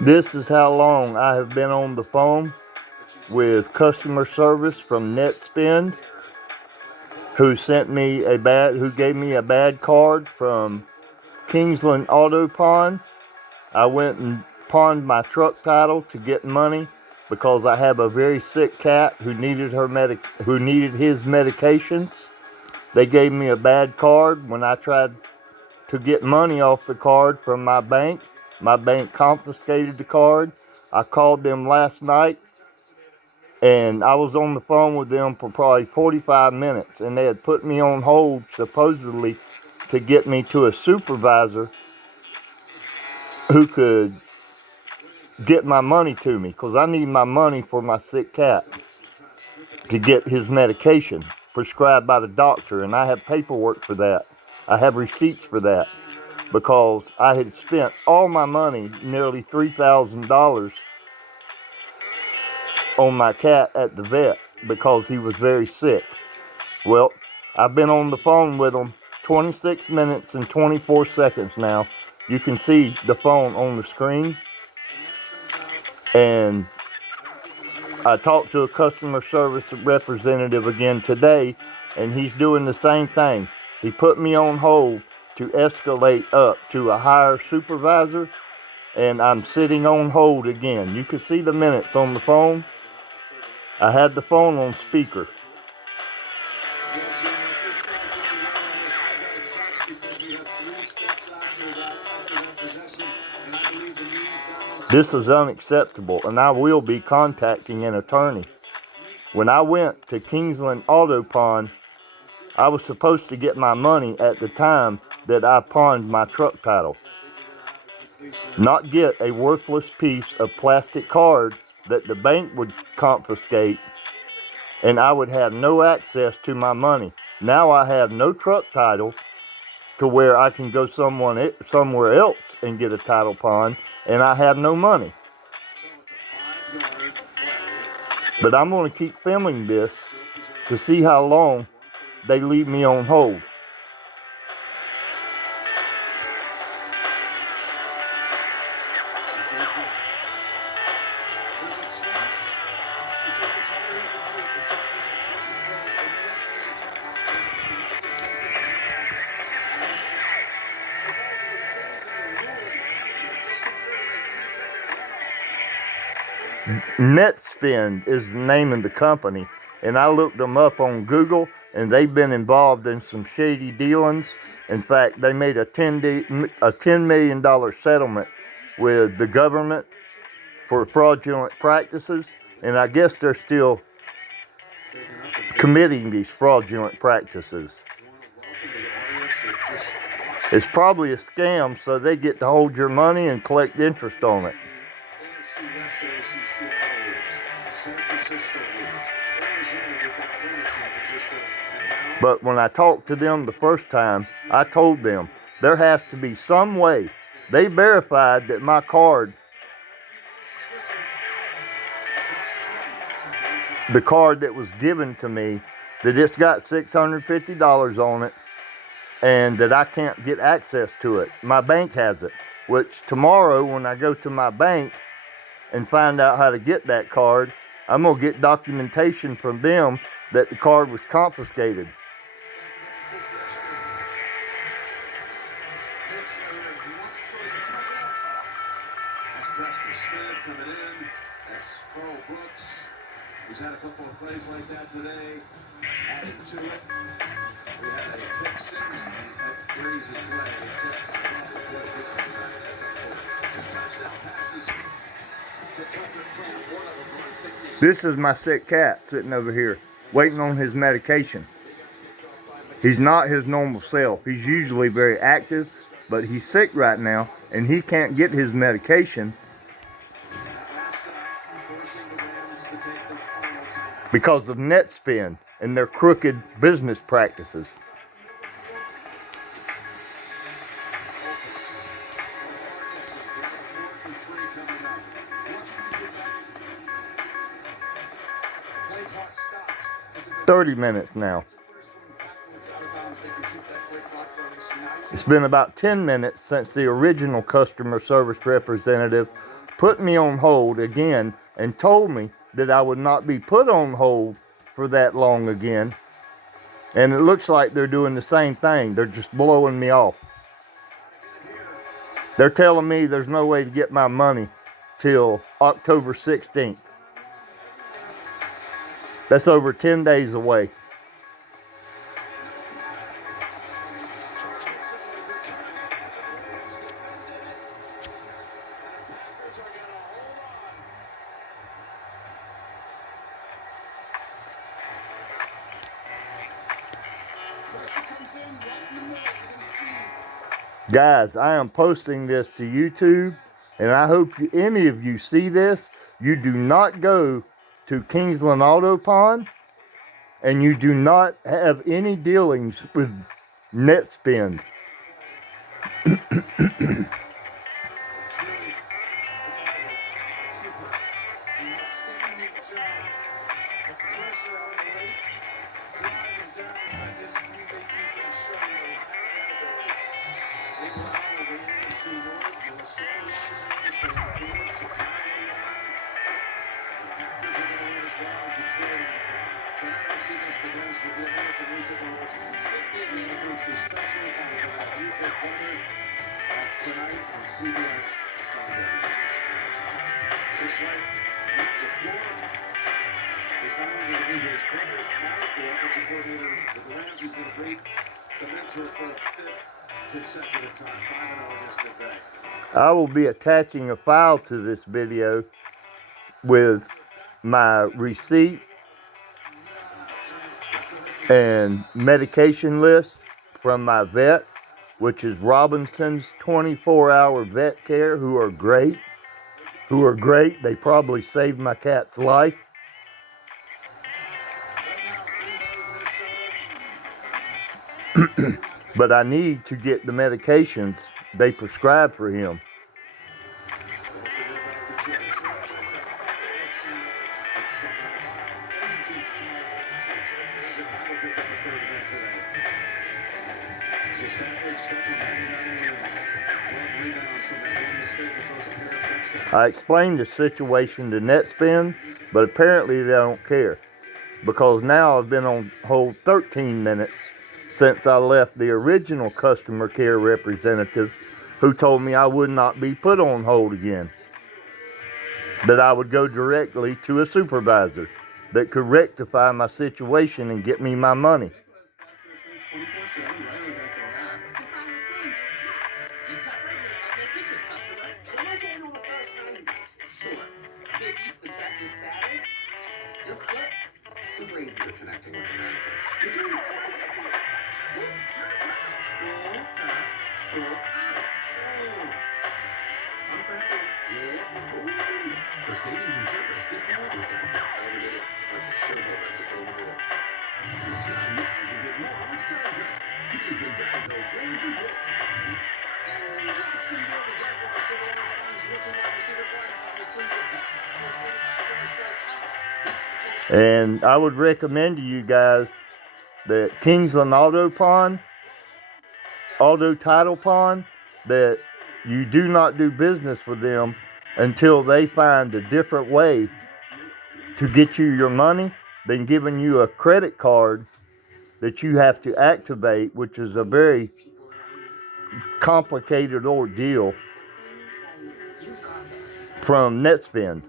This is how long I have been on the phone with customer service from NETSPEND, who gave me a bad card from Kingsland Auto Pawn. I went and pawned my truck title to get money because I have a very sick cat who needed his medications. They gave me a bad card. When I tried to get money off the card from my bank confiscated the card. I called them last night, and I was on the phone with them for probably 45 minutes, and they had put me on hold supposedly to get me to a supervisor who could get my money to me, because I need my money for my sick cat to get his medication prescribed by the doctor, and I have paperwork for that. I have receipts for that, because I had spent all my money, nearly $3,000, on my cat at the vet because he was very sick. Well, I've been on the phone with him 26 minutes and 24 seconds now. You can see the phone on the screen. And I talked to a customer service representative again today, and he's doing the same thing. He put me on hold to escalate up to a higher supervisor, and I'm sitting on hold again. You can see the minutes on the phone. I had the phone on speaker. This is unacceptable, and I will be contacting an attorney. When I went to Kingsland Auto Pawn, I was supposed to get my money at the time that I pawned my truck title, not get a worthless piece of plastic card that the bank would confiscate, and I would have no access to my money. Now I have no truck title to where I can go somewhere else and get a title pawn, and I have no money. But I'm going to keep filming this to see how long they leave me on hold. NETSPEND is the name of the company, and I looked them up on Google, and they've been involved in some shady dealings. In fact, they made a $10 million settlement with the government for fraudulent practices, and I guess they're still committing these fraudulent practices. It's probably a scam, so they get to hold your money and collect interest on it. But when I talked to them the first time, I told them there has to be some way. They verified that my card, the card that was given to me, that it's got $650 on it, and that I can't get access to it. My bank has it, which tomorrow when I go to my bank and find out how to get that card, I'm going to get documentation from them that the card was confiscated. That's Carl Brooks, who's had a couple of plays like that today. Added to it, we had a pick six and a crazy play. Two touchdown passes to Tucker Craft. One of them run 60. This is my sick cat sitting over here, waiting on his medication. He's not his normal self. He's usually very active, but he's sick right now, and he can't get his medication because of NETSPEND and their crooked business practices. "30 minutes now." It's been about 10 minutes since the original customer service representative put me on hold again and told me that I would not be put on hold for that long again. And it looks like they're doing the same thing. They're just blowing me off. They're telling me there's no way to get my money till October 16th. That's over 10 days away. Guys, I am posting this to YouTube, and I hope any of you see this. You do not go to Kingsland Auto Pawn, and you do not have any dealings with NETSPEND. Begins with the American Music Awards 50th anniversary special that's tonight on CBS Sunday. Just like Matt LaFleur is not only going to be his brother, Mike, the offensive coordinator with the Rams, who's going to break the mentor for a fifth consecutive time, 5-0 against McVay. I will be attaching a file to this video with my receipt and medication list from my vet, which is Robinson's 24-hour vet care, who are great. They probably saved my cat's life. But I need to get the medications they prescribe for him. I explained the situation to NETSPEND, but apparently they don't care, because now I've been on hold 13 minutes since I left the original customer care representative, who told me I would not be put on hold again, that I would go directly to a supervisor that could rectify my situation and get me my money. Just click. Super easy to connecting with the manifest. You're doing great. Scroll, tap, scroll, out. I'm cracking. Yeah. For savings and cheapness, get more with Geico. I overdid it. Like a showboat, I just overdid it. Time now to get more with Geico. Here's the Geico claim for day. In Jacksonville, the Jaguars took on his fans rookie wide receiver Brian Thomas Jr. And I would recommend to you guys that Kingsland Auto Pawn, Auto Title Pawn, that you do not do business with them until they find a different way to get you your money than giving you a credit card that you have to activate, which is a very complicated ordeal from NETSPEND.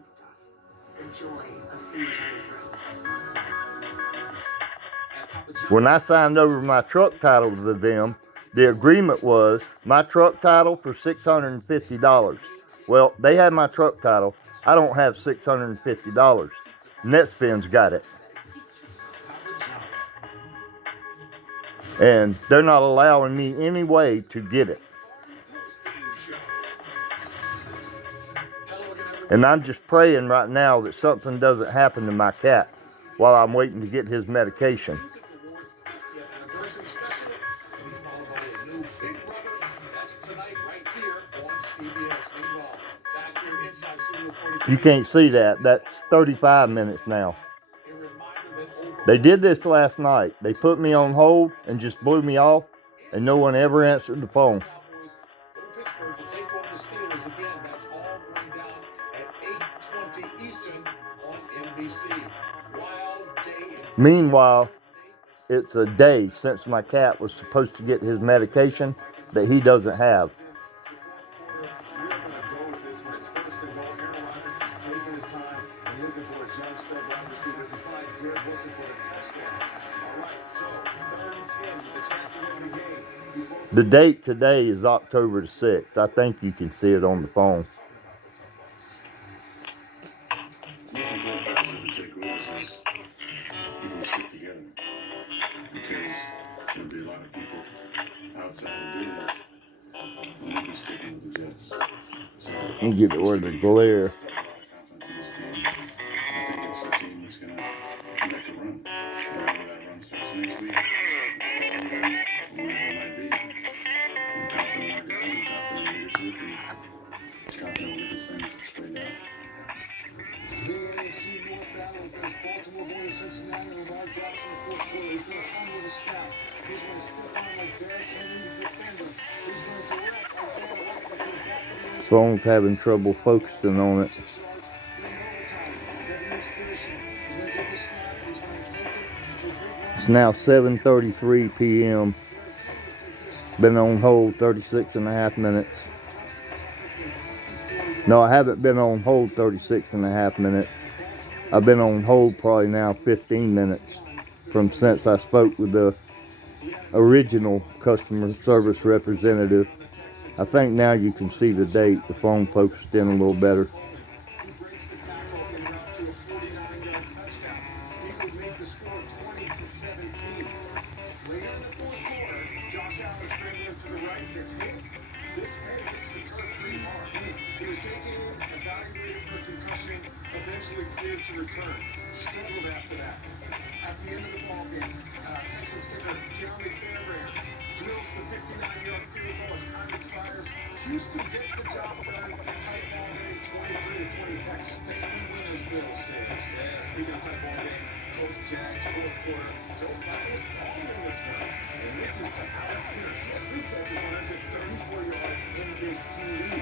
When I signed over my truck title to them, the agreement was my truck title for $650. Well, they had my truck title. I don't have $650. NETSPEND's got it. And they're not allowing me any way to get it. And I'm just praying right now that something doesn't happen to my cat while I'm waiting to get his medication. You can't see that. That's 35 minutes now. They did this last night. They put me on hold and just blew me off. and no one ever answered the phone. Cowboys go to Pittsburgh to take on the Steelers again. That's all going down at 8:20 Eastern on NBC. Wild day. Meanwhile, it's a day since my cat was supposed to get his medication that he doesn't have. We're going to go with this one. It's first and goal. ErnJr is taking his time and looking for his young stud wide receiver. He finds Garrett Wilson for the touchdown. All right, so 3rd and 10 with a chance to win the game. The date today is October the 6th. I think you can see it on the phone. Most important factors that we take with us is if we stick together. Because there'll be a lot of people outside the building when we be sticking with the Jets. So I'll get it where the glare. I have a lot of confidence in this team. I think it's a team that's going to make a run. And whether that run starts next week, the following week, whenever it might be. I'm confident in our guys. I'm confident in leadership. And confident we'll get this thing straightened out. The AFC North battle against Baltimore going to Cincinnati. Lamar Jackson in the 4th quarter. He's going to come with a snap. He's going to step on like Derrick Henry, the defender. He's going to direct Isaiah White to the back of the end zone. Phone's having trouble focusing on it. 6 yards in overtime. Devin McPherson. He's going to get the snap. He's going to take it for a big run. It's now 7:33 p.m. Been on hold 36 and a half minutes. No, I haven't been on hold 36 and a half minutes. I've been on hold probably now 15 minutes from since I spoke with the original customer service representative. I think now you can see the date. The phone focused in a little better. He breaks the tackle en route to a 49-yard touchdown. He would make the score 20-17. Later in the 4th quarter, Josh Allen scrambling to the right gets hit. This head hits the turf pretty hard. He was taken in, evaluated for a concussion, eventually cleared to return. Struggled after that. At the end of the ballgame, Texans kicker Jeremy Fairbairn drills the 59-yard field goal as time expires. Houston gets the job done. Tight ball game, 23-20 Texans. Stanley winners, Bill says. Yeah, speaking of tight ball games, Coach Jags, 4th quarter. Joe Flacco's balling in this one. And this is to Alec Pierce. He had 3 catches, 134 yards in his TD.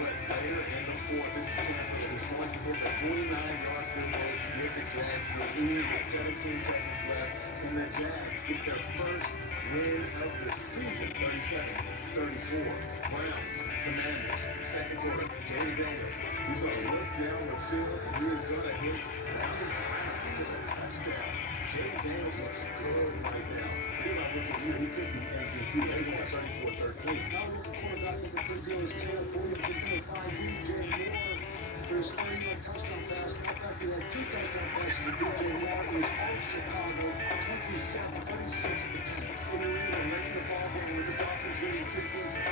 But later in the 4th, this is Campbell who's going to hit the 49-yard field goal to give the Jags the lead with 17 seconds left. And the Jags get their first win of the season, 37-34. Browns, Commanders, 2nd quarter. Jamie Daniels, he's going to look down the field and he is going to hit down the ground for a touchdown. Jamie Daniels looks good right now. You're not looking here. He could be MVP. They won 34-13. Now looking quarterback looking pretty good is Caleb Williams. He's going to find DJ Moore for his 30-yard touchdown pass. Not that he had 2 touchdown passes to DJ Moore. He was all Chicago, 27-36 at the time. In the arena, late in the ball game with the Dolphins leading 15-10.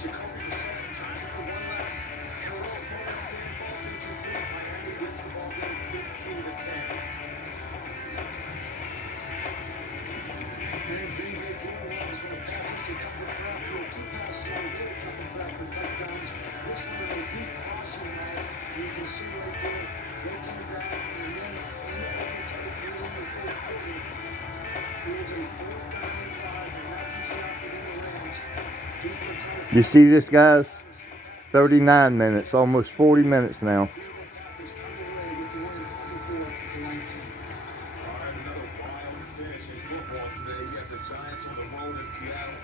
Jacoby Brissett trying for one last heroic moment. Game falls incomplete. Miami wins the ball game 15-10. Then Green Bay Jordan Love is going to pass this to Tucker Kraft. He had 2 passes already to Tucker Kraft for touchdowns. This one in a deep crossing route. You can see right there, they came down and then in the overtime early in the 4th quarter, it was a 4th down and 5 and Matthew Stafford in the Rams. He's going to try to... You see this, guys? 39 minutes, almost 40 minutes now. Packers come away with the win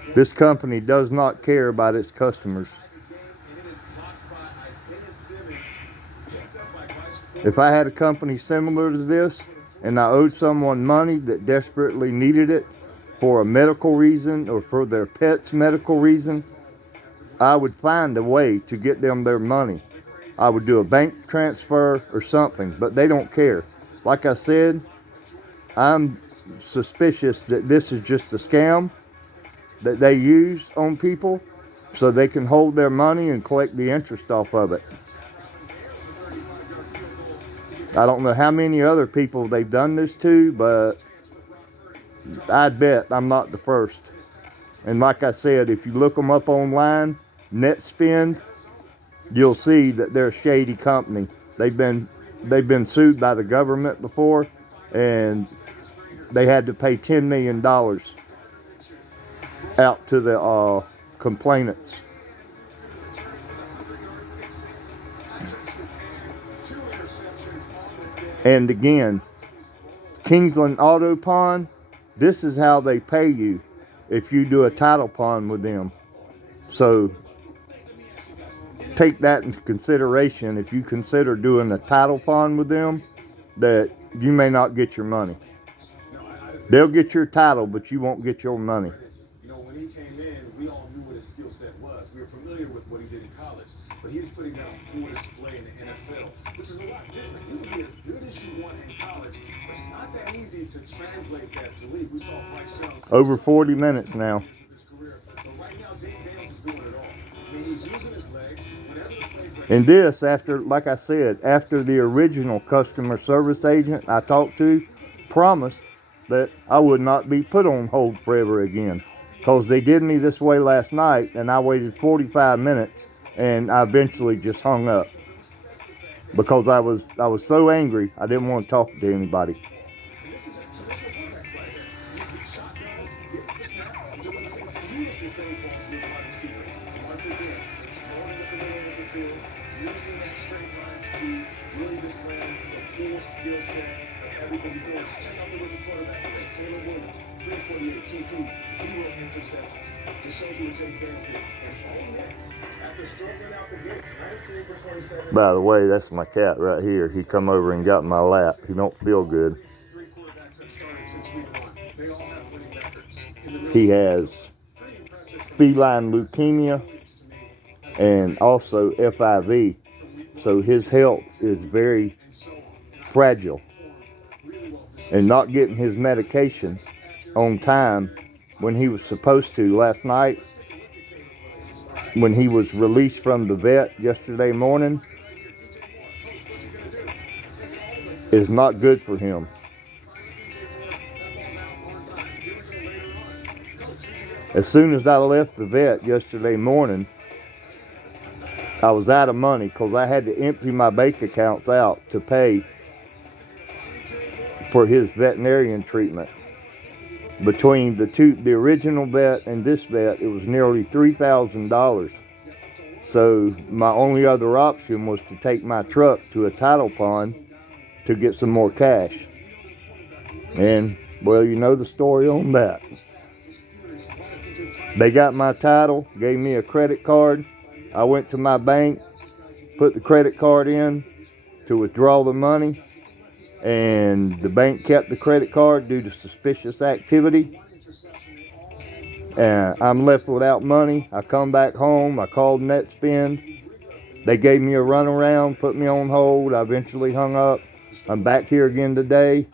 24-19. This company does not care about its customers. If I had a company similar to this and I owed someone money that desperately needed it for a medical reason or for their pet's medical reason, I would find a way to get them their money. I would do a bank transfer or something, but they don't care. Like I said, I'm suspicious that this is just a scam that they use on people so they can hold their money and collect the interest off of it. I don't know how many other people they've done this to, but I bet I'm not the first. And like I said, if you look them up online, NETSPEND, you'll see that they're a shady company. They've been sued by the government before, and they had to pay $10 million. out to the complainants. And again, Kingsland Auto Pawn, this is how they pay you if you do a title pawn with them. So take that into consideration if you consider doing a title pawn with them, that you may not get your money. They'll get your title, but you won't get your money. You know, when he came in, we all knew what his skill set was. We were familiar with what he did in college, but he's putting that on full display in the NFL, which is a lot different. You can be as good as you want in college, but it's not that easy to translate that to the league. We saw Bryce Young Over 40 minutes now. his career, but right now, Jake Daniels is doing it all. I mean, he's using his legs whenever the play breaks. And this, after, like I said, after the original customer service agent I talked to promised that I would not be put on hold forever again. Because they did me this way last night, and I waited 45 minutes, and I eventually just hung up. Because I was so angry, I didn't want to talk to anybody. This is just traditional quarterback play. He shotgun, gets the snap, delivers a beautiful fade ball to his wide receiver. Once again, exploring up the middle of the field, using that straight line speed, really displaying the full skill set of everything he's doing. Just check out the rookie quarterback today, Caleb Williams, 348, 2 TDs, 0 interceptions. Just shows you what Jake Daniels did. And all next, after struggling out the gates, 19 for 27. By the way, that's my cat right here. He come over and got in my lap. He don't feel good. Three quarterbacks have started since week 1. They all have winning records. In the middle, He has pretty impressive from feline leukemia and also FIV. So his health is very fragile. And not getting his medication on time when he was supposed to last night, when he was released from the vet yesterday morning, is not good for him. As soon as I left the vet yesterday morning, I was out of money because I had to empty my bank accounts out to pay for his veterinarian treatment. Between the original vet and this vet, it was nearly $3,000. So my only other option was to take my truck to a title pawn to get some more cash. And, well, you know the story on that. They got my title, gave me a credit card. I went to my bank, put the credit card in to withdraw the money, and the bank kept the credit card due to suspicious activity. And I'm left without money. I come back home. I called NETSPEND. They gave me a runaround, put me on hold. I eventually hung up. I'm back here again today.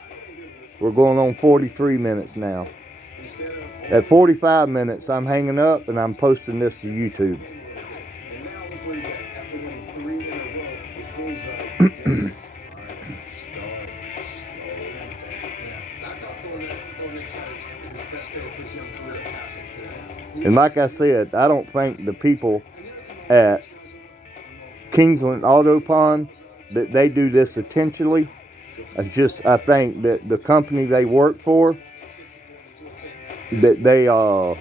We're going on 43 minutes now. At 45 minutes, I'm hanging up and I'm posting this to YouTube. And now look where he's at. After winning 3 in a row, it seems like the game is starting to slow down. Yeah, I thought Thorne Nix had his best day of his young career passing today. And like I said, I don't think the people at Kingsland Auto Pawn, that they do this intentionally. I think that the company they work for, that they, I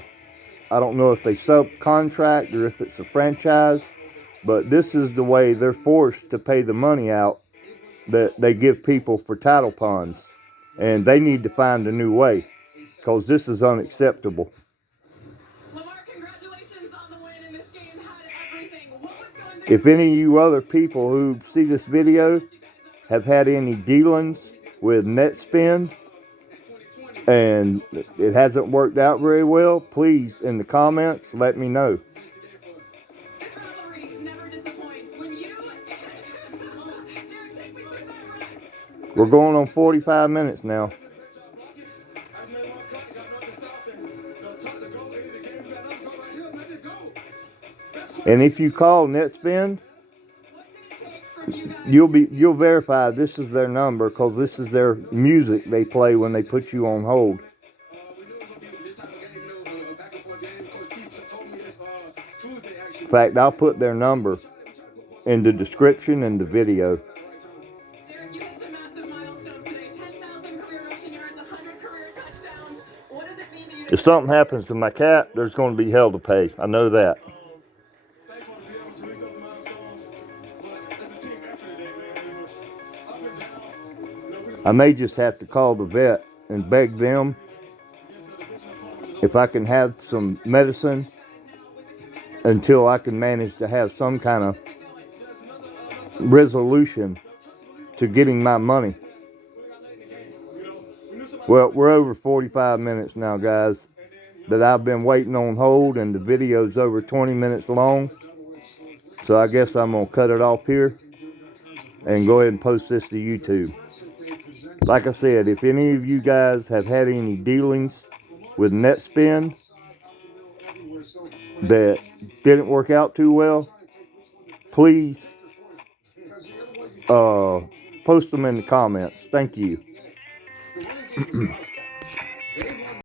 don't know if they subcontract or if it's a franchise, but this is the way they're forced to pay the money out that they give people for title pawns. And they need to find a new way, because this is unacceptable. Lamar, congratulations on the win in this game. Had everything. What was going through? If any of you other people who see this video have had any dealings with NETSPEND and it hasn't worked out very well, please, in the comments, let me know. This rivalry never disappoints. When you... Derek, take me through that run. We're going on 45 minutes now. And if you call NETSPEND, What did it take from you guys? you'll verify this is their number, because this is their music they play when they put you on hold. In fact, I'll put their number in the description and the video. Derek, you hit some massive milestones today. 10,000 career rushing yards, 100 career touchdowns. What does it mean to you If something happens to my cat, there's going to be hell to pay. I know that. Thankful to be able to reach those milestones. But it's a team effort today, man. It was up and down. We just I may just have to call the vet and beg them if I can have some medicine until I can manage to have some kind of resolution to getting my money. Well, we're over 45 minutes now, guys, that I've been waiting on hold, and the video's over 20 minutes long. So I guess I'm going to cut it off here and go ahead and post this to YouTube. Like I said, if any of you guys have had any dealings with NETSPEND that didn't work out too well, please post them in the comments. Thank you.